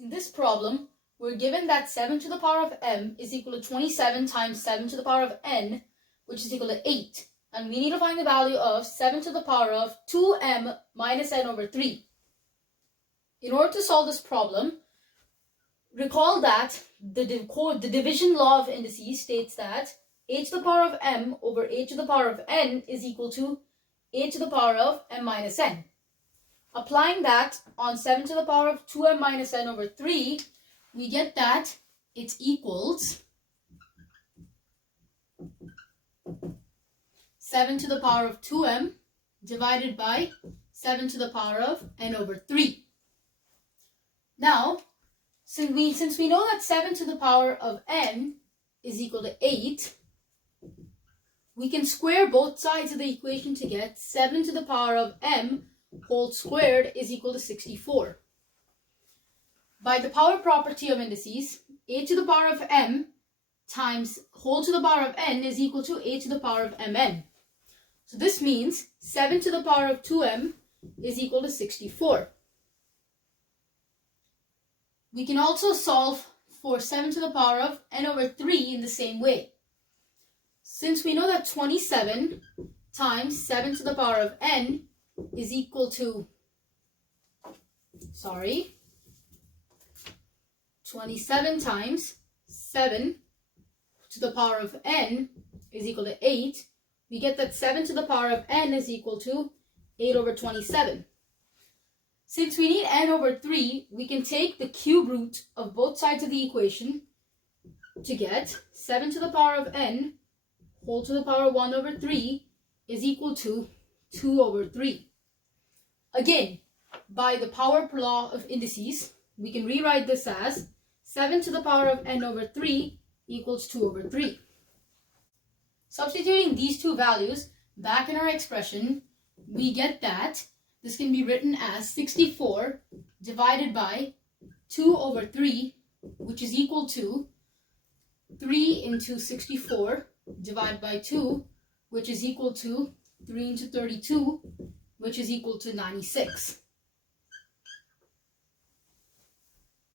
In this problem, we're given that 7 to the power of m is equal to 27 times 7 to the power of n, which is equal to 8. And we need to find the value of 7 to the power of 2m minus n over 3. In order to solve this problem, recall that the division law of indices states that a to the power of m over a to the power of n is equal to a to the power of m minus n. Applying that on 7 to the power of 2m minus n over 3, we get that it equals 7 to the power of 2m divided by 7 to the power of n over 3. Now, since we know that 7 to the power of n is equal to 8, we can square both sides of the equation to get 7 to the power of m whole squared is equal to 64. By the power property of indices, a to the power of m times whole to the power of n is equal to a to the power of mn. So this means 7 to the power of 2m is equal to 64. We can also solve for 7 to the power of n over 3 in the same way. Since we know that 27 times 7 to the power of n is equal to, 27 times 7 to the power of n is equal to 8, we get that 7 to the power of n is equal to 8 over 27. Since we need n over 3, we can take the cube root of both sides of the equation to get 7 to the power of n whole to the power 1 over 3 is equal to 2 over 3. Again, by the power law of indices, we can rewrite this as 7 to the power of n over 3 equals 2 over 3. Substituting these two values back in our expression, we get that this can be written as 64 divided by 2 over 3, which is equal to 3 into 64 divided by 2, which is equal to 3 into 32, which is equal to 96.